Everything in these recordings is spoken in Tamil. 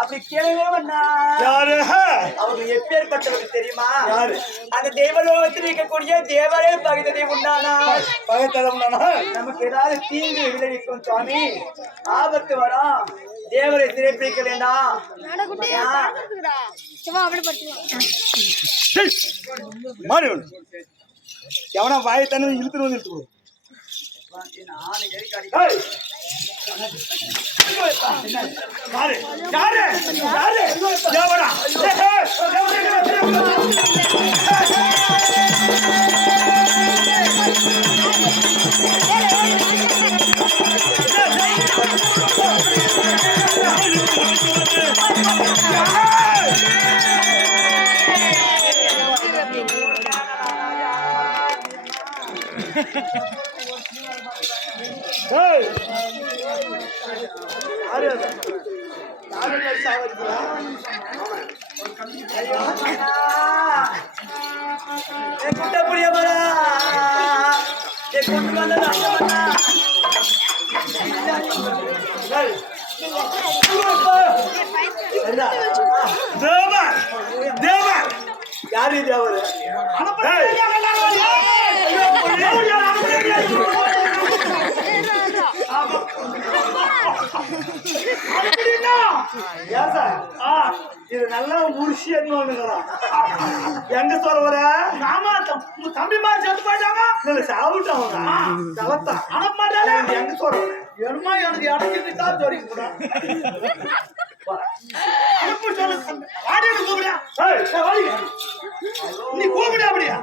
அப்படி கேளுங்கண்ணா அவங்க எப்பேற்பட்டவங்க தெரியுமா? அந்த தேவலோகத்தில் இருக்கக்கூடிய தேவரே பகைத்ததை உண்டானா நமக்கு ஏதாவது தீங்கு விளைவிக்கும் சுவாமி, ஆபத்து வரும். தேவரை சிறைப்பிடிக்க வேண்டாம். எவனா வாயை தண்ணி இழுத்துட்டு வந்து இழுத்து யாரு தேவர்? இது நல்லா உரிசி எங்க சொல்ற? ஆமா, தம்பி மாதிரி செத்து போயிட்டாங்க. சாப்பிட்டாங்க எங்க சொல்ற? என்னமா எனக்கு இடத்துக்கு தான் தெரியும் கூட. நீ கூப்பிட அப்படியா?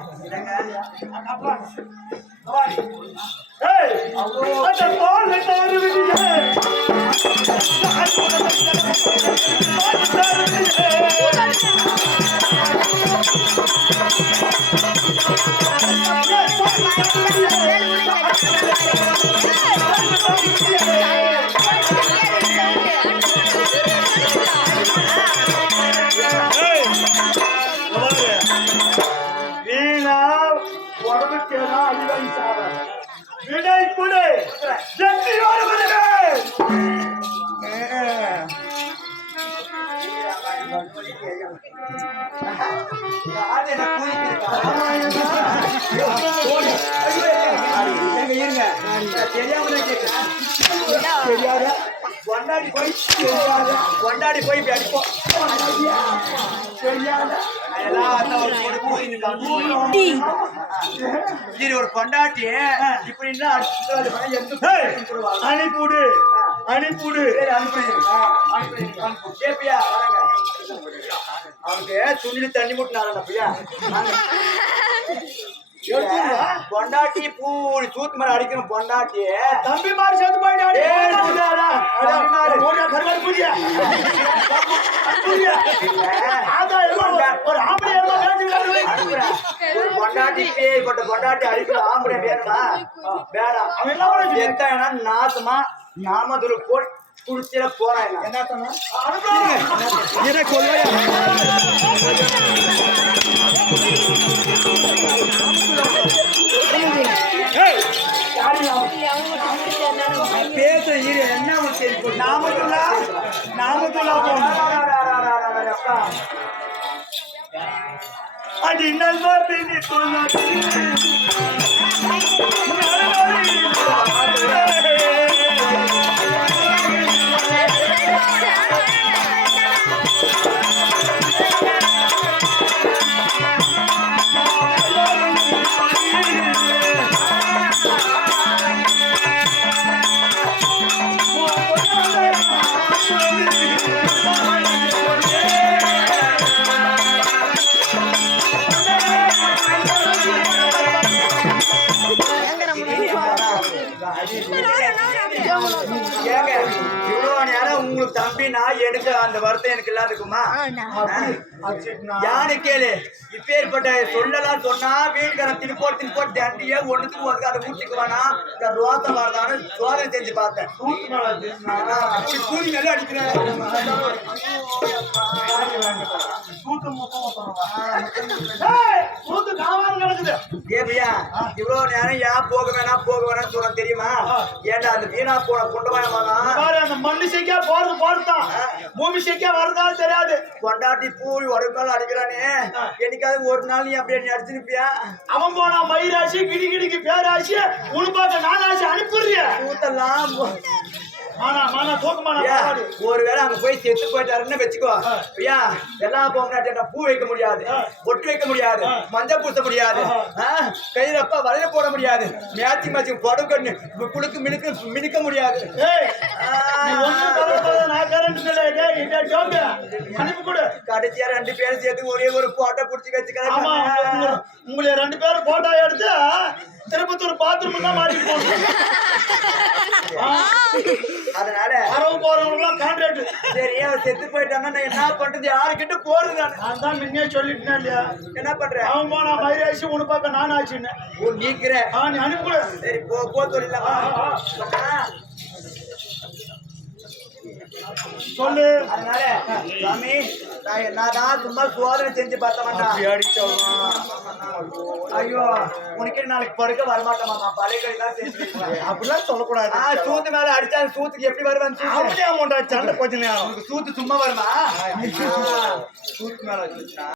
விடை கொடு. கொண்டாடி போய் அடிப்போம். ஒரு பொண்டாட்டி இப்படி அனுப்பிடு அனுப்பிடு கேப்பியா? அவனுக்கு துணியில தண்ணி முட்டினாரா? பொண்டாட்டி பூரி சூத்து மாதிரி அடிக்கணும். பொண்டாட்டி தம்பி மாதிரி சேர்த்து போயிடாரு. பொண்டாட்டி பேய்பட்ட பொண்டாட்டி அடிக்கணும். ஆம்பளை வேணுமா? வேணாம். எத்தனா நாசமா நாமதுல போய் குடிச்சிட போறாங்க. என்ன கொள்ளையா? பேச என்ன நாமதுல்லா நாமதுல்லா அது நல்லா ஏங்க இவ்வளவு நேரம் உங்களுக்கு தம்பி நான் எனக்கு அந்த வருத்தம் எனக்கு இல்லாதுக்குமா யாரு கேளு இப்பேற்பட்ட சொல்லலாம் சொன்னா வீட்டுக்காரன் திருப்போட்டு தண்டியே ஒண்ணுத்துக்கு வந்து அதை ஊட்டிக்கு வேணா இந்த ரோசம் வரதான்னு சோதனை செஞ்சு பார்த்தேன் கூலி நல்லா அடிக்கிறேன் ஏபியா இவ்வளவு நேரம் ஏன் போக வேணாம் சொல்ல தெரியுமா ஏன்டா அந்த வீணா போன கொண்டவாயமானா அந்த மண்ணு சைக்கா போறது போறதான் பூமி சைக்கா வரதா தெரியாது கொண்டாட்டி பூரி உடம்பு அடிக்கிறானே என்னைக்காவது ஒரு நாள் நீ அப்படியே நீ அடிச்சிருப்பியா அவன் போனா மயிராசி கிடிகிடிக்கு பேராசி உனப்பாக்க நானாசி அனுப்பிடுறிய ஊத்தலாம் தூக்கமான ஒருவேளை அங்க போய் செத்து போயிட்டாருன்னு வச்சுக்கோ ஐயா எல்லாம் போக பூ வைக்க முடியாது பொட்டு வைக்க முடியாது மஞ்சள் பூச முடியாது கையிலப்பா வளைய போட முடியாது மேட்சி கொடுக்கண்ணு குளுக்கு மினுக்க முடியாது கடைசியா 2 பேரும் சேர்த்து ஒரே ஒரு போட்டோ புடிச்சு வச்சுக்கலாம் உங்களை 2 பேரும் போட்டோ எடுத்து திருப்பத்தூர் பாத்ரூம் தான் மாட்டிட்டு போகணும் அதனால வரவு போறவங்க கான்ட்ராக்ட் சரி அவன் செத்து போயிட்டாங்கன்னா நான் என்ன பண்றது யாருக்கிட்ட போறது நான் தான் முன்னே சொல்லிட்டேன் இல்லையா என்ன பண்றேன் அவன் போனா மயிராசி உனக்கு பார்க்க நான் ஆச்சுன்னு நீக்கிறேன் நீ அனுப்பிவிடு சரி போ சொல்லலாம் சொல்லு அதனால சாமி நான் தான் சும்மா சோதனை செஞ்சு பார்த்தவன்டா ஐயோ உனக்கு நாளைக்கு படுக்க வரமாட்டோமாமா பழைய கறி தான் செஞ்சு அப்படிலாம் சொல்லக்கூடாது சூத்து மேல அடிச்சா சூத்துக்கு எப்படி வருவான் அப்படியே அமௌண்ட் சண்டை கொஞ்ச நேரம் சூத்து சும்மா வருமா சூத்து மேல